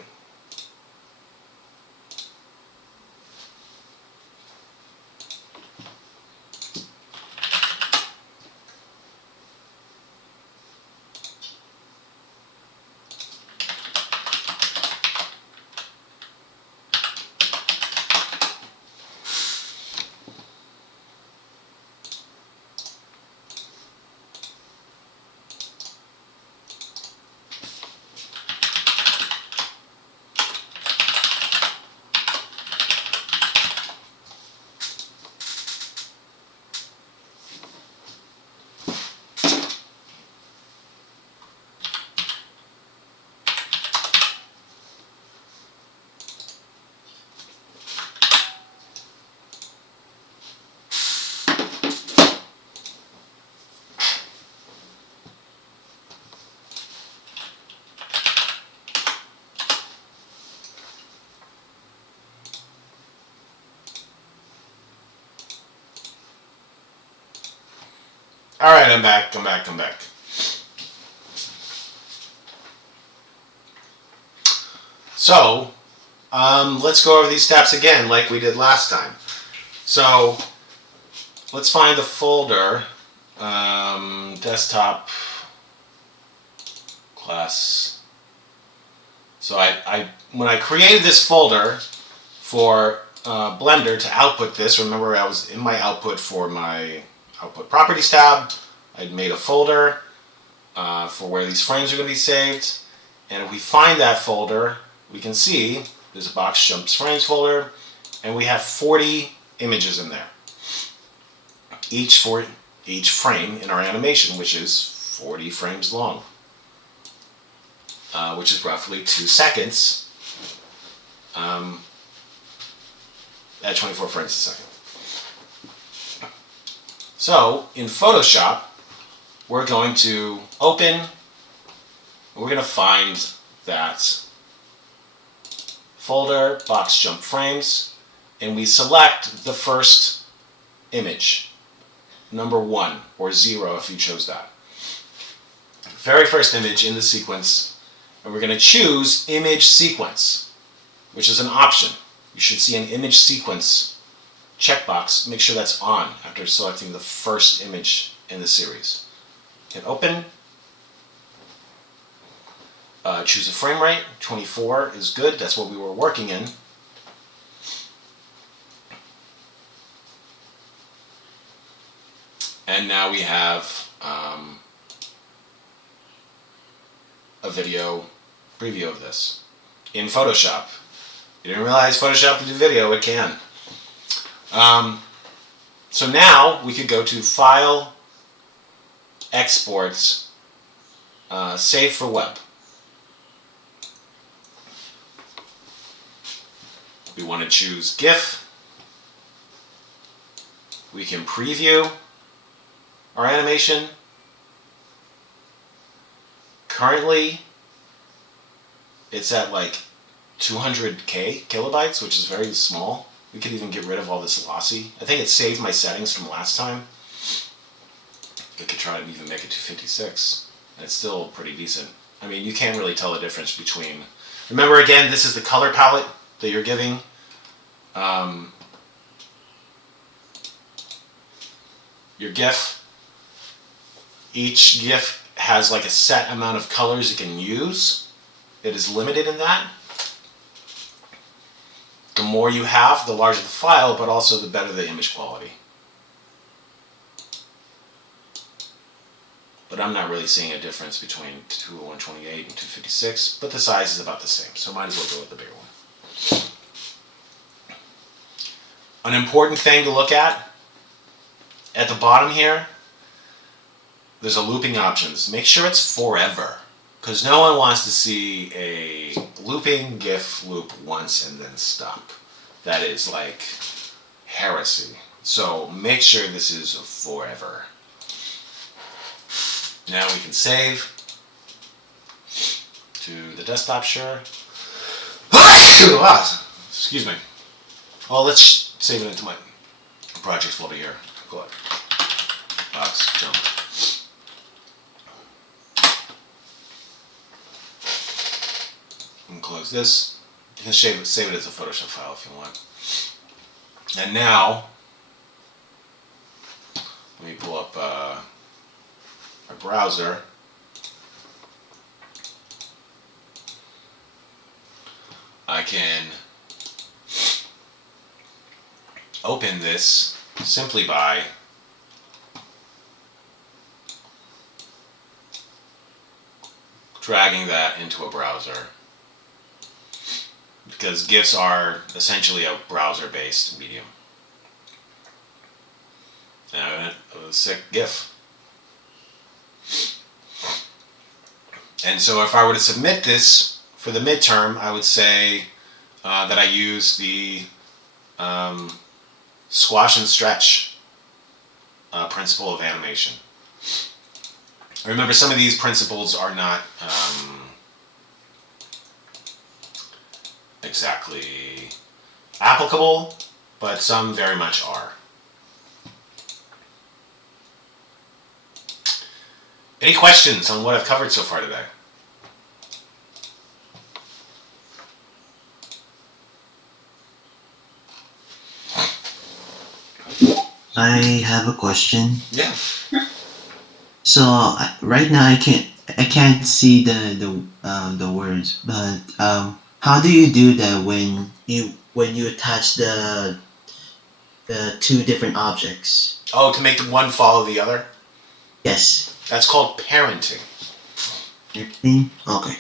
All right, I'm back. I'm back. I'm back. So, let's go over these steps again like we did last time. So, let's find the folder, desktop class. So when I created this folder for Blender to output this, remember I was in my output for my output properties tab. I'd made a folder for where these frames are going to be saved. And if we find that folder, we can see there's a box jumps frames folder, and we have 40 images in there. Each frame in our animation, which is 40 frames long, which is roughly 2 seconds at 24 frames a second. So in Photoshop, we're going to open, we're going to find that folder, box jump frames, and we select the first image, number 1 or 0 if you chose that. Very first image in the sequence, and we're going to choose image sequence, which is an option. You should see an image sequence checkbox. Make sure that's on after selecting the first image in the series. Hit open. Choose a frame rate. 24 is good. That's what we were working in. And now we have a video preview of this in Photoshop. You didn't realize Photoshop could do video? It can. So now we could go to File, Exports, Save for Web. We want to choose GIF. We can preview our animation. Currently, it's at like 200k kilobytes, which is very small. We could even get rid of all this lossy. I think it saved my settings from last time. I could try to even make it 256. And it's still pretty decent. I mean, you can't really tell the difference between... Remember, again, this is the color palette that you're giving. Your GIF. Each GIF has like a set amount of colors you can use. It is limited in that. The more you have, the larger the file, but also the better the image quality. But I'm not really seeing a difference between 128 and 256, but the size is about the same, so might as well go with the bigger one. An important thing to look at the bottom here, there's a looping options. Make sure it's forever, because no one wants to see a looping GIF loop once and then stop. That is like heresy. So make sure this is forever. Now we can save to the desktop, sure. Excuse me. Well, let's save it into my project folder here. Go ahead. Box jump. And close this. You can save it as a Photoshop file if you want. And now, let me pull up our browser. I can open this simply by dragging that into a browser, because GIFs are essentially a browser-based medium. Now, a sick GIF. And so if I were to submit this for the midterm, I would say that I use the squash and stretch principle of animation. Remember, some of these principles are not exactly applicable, but some very much are. Any questions on what I've covered so far today? I have a question. Yeah. So right now I can't see the words, but how do you do that when you attach the two different objects? Oh, to make the one follow the other? Yes. That's called parenting. Everything? Okay.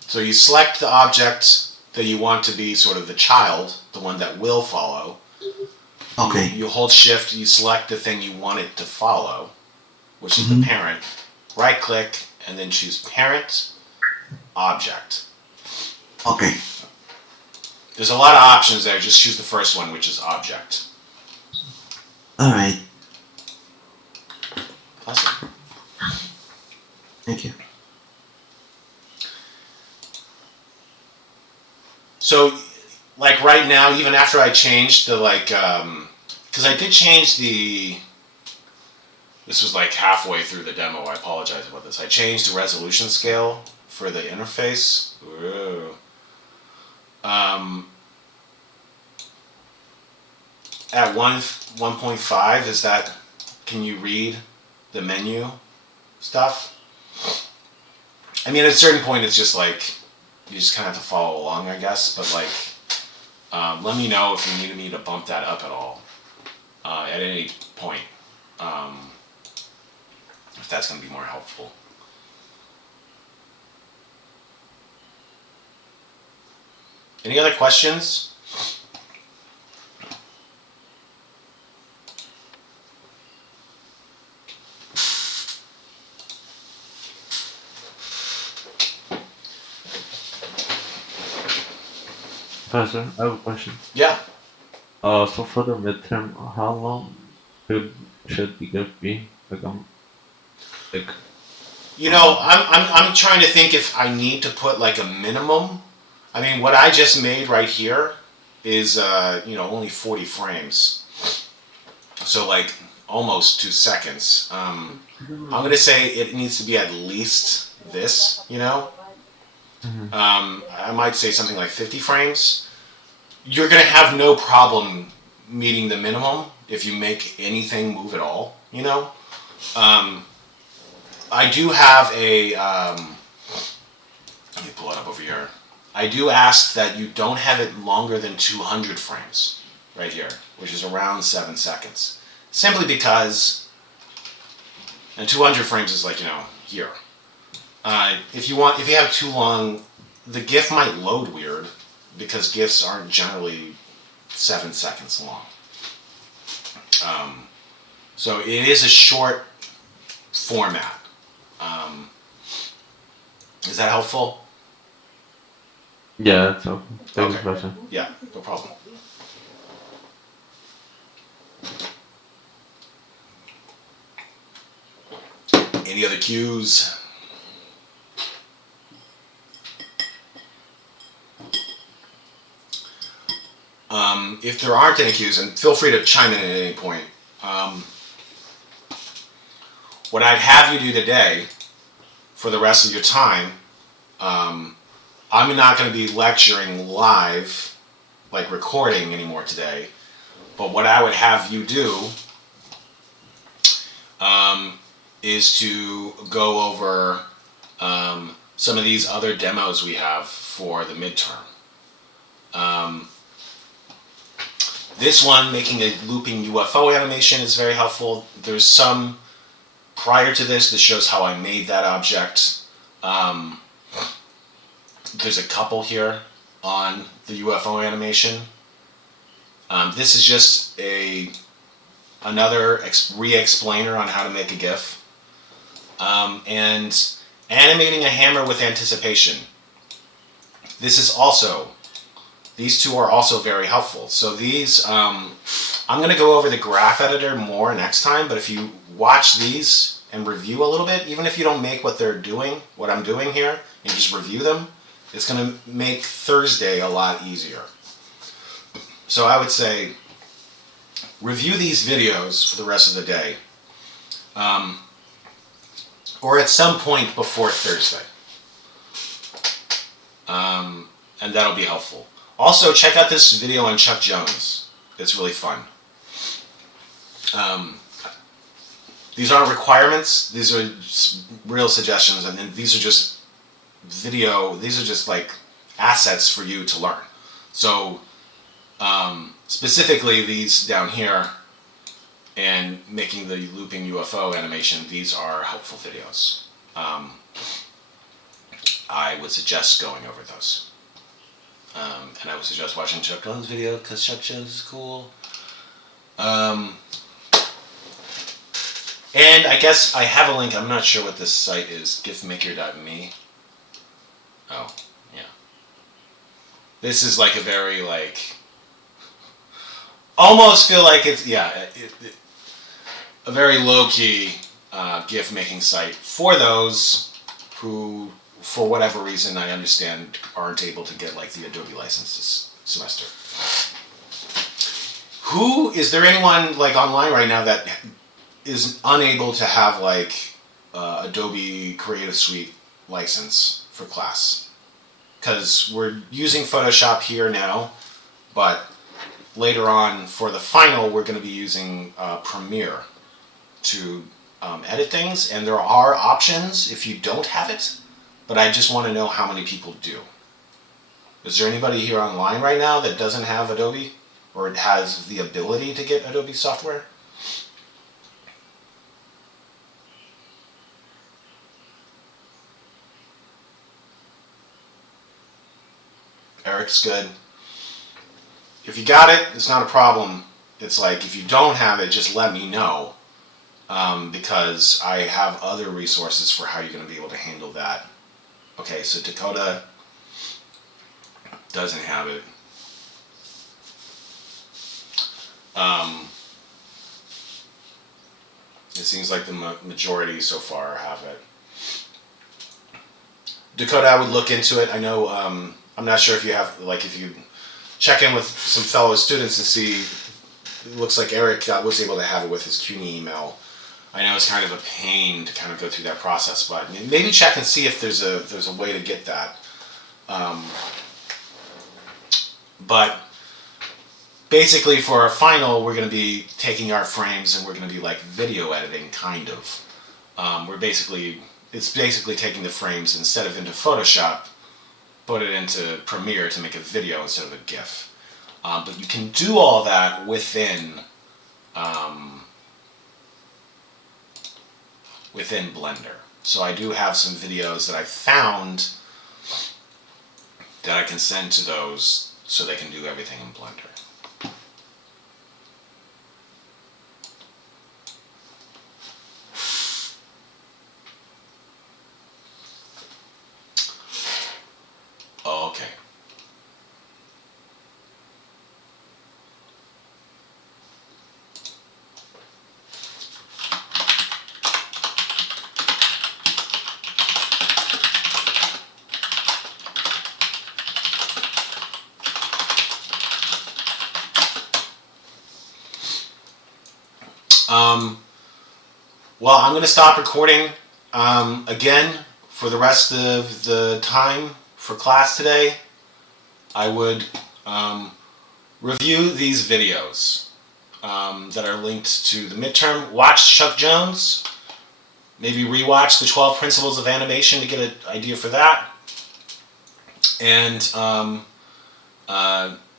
So you select the object that you want to be sort of the child, the one that will follow. Okay. You hold shift, you select the thing you want it to follow, which is the Mm-hmm. parent. Right click and then choose parent, object. Okay. There's a lot of options there. Just choose the first one, which is object. All right. Awesome. Thank you. So, like right now, even after I changed the because I did change the. This was like halfway through the demo. I apologize about this. I changed the resolution scale for the interface. Ooh. At 1.5, is that? Can you read the menu stuff? I mean, at a certain point, it's just like you just kind of have to follow along, I guess. But like, let me know if you need me to bump that up at all at any point, if that's going to be more helpful. Any other questions? Professor, I have a question. Yeah. So for the midterm, how long should the gift be? Like You know, I'm trying to think if I need to put like a minimum. I mean, what I just made right here is only 40 frames, so like almost 2 seconds. I'm gonna say it needs to be at least this. Mhm. I might say something like 50 frames. You're gonna have no problem meeting the minimum if you make anything move at all. I do have a. Let me pull it up over here. I do ask that you don't have it longer than 200 frames, right here, which is around 7 seconds. Simply because, and 200 frames is like, here. If you have too long, the GIF might load weird because GIFs aren't generally 7 seconds long. So it is a short format. Is that helpful? Yeah, that's okay. Thank you, Okay. Professor. Yeah, no problem. Any other cues? If there aren't any cues, and feel free to chime in at any point, what I'd have you do today for the rest of your time, I'm not going to be lecturing live, like recording anymore today, but what I would have you do is to go over some of these other demos we have for the midterm. This one, making a looping UFO animation, is very helpful. There's some prior to this that shows how I made that object. There's a couple here on the UFO animation. This is just another re-explainer on how to make a GIF. And animating a hammer with anticipation. These two are also very helpful. So these, I'm going to go over the graph editor more next time, but if you watch these and review a little bit, even if you don't make what I'm doing here, and just review them, it's going to make Thursday a lot easier. So I would say, review these videos for the rest of the day. or at some point before Thursday. And that'll be helpful. Also, check out this video on Chuck Jones. It's really fun. These aren't requirements. These are real suggestions, and these are just video. These are just like assets for you to learn. So, specifically these down here and making the looping UFO animation, these are helpful videos. I would suggest going over those. And I would suggest watching Chuck Jones' video because Chuck Jones is cool. And I guess I have a link. I'm not sure what this site is. Giftmaker.me. Oh, yeah. This is like a very like... Almost feel like it's, yeah, a very low-key gift making site for those who, for whatever reason, I understand, aren't able to get like the Adobe license this semester. Is there anyone like online right now that is unable to have like Adobe Creative Suite license for class? Because we're using Photoshop here now, but later on for the final we're going to be using Premiere to edit things, and there are options if you don't have it, but I just want to know how many people do. Is there anybody here online right now that doesn't have Adobe or has the ability to get Adobe software? Eric's good. If you got it, it's not a problem. It's like if you don't have it, just let me know. Because I have other resources for how you're going to be able to handle that. Okay, so Dakota doesn't have it. It seems like the majority so far have it. Dakota, I would look into it. I know, I'm not sure if you have, like if you check in with some fellow students and see, it looks like Eric was able to have it with his CUNY email. I know it's kind of a pain to kind of go through that process, but maybe check and see if there's a way to get that. But basically for our final, we're going to be taking our frames and we're going to be like video editing, kind of. It's basically taking the frames instead of into Photoshop, put it into Premiere to make a video instead of a GIF. But you can do all that within Blender. So I do have some videos that I found that I can send to those so they can do everything in Blender. Oh, okay. Well, I'm going to stop recording again for the rest of the time for class today. I would review these videos that are linked to the midterm. Watch Chuck Jones. Maybe rewatch the 12 Principles of Animation to get an idea for that. And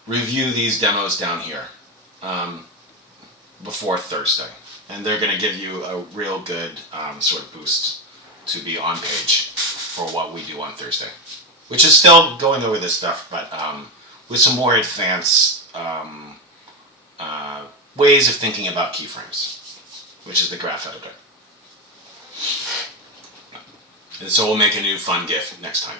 review these demos down here before Thursday. And they're going to give you a real good sort of boost to be on page for what we do on Thursday. Which is still going over this stuff, but with some more advanced ways of thinking about keyframes, which is the graph editor. And so we'll make a new fun GIF next time.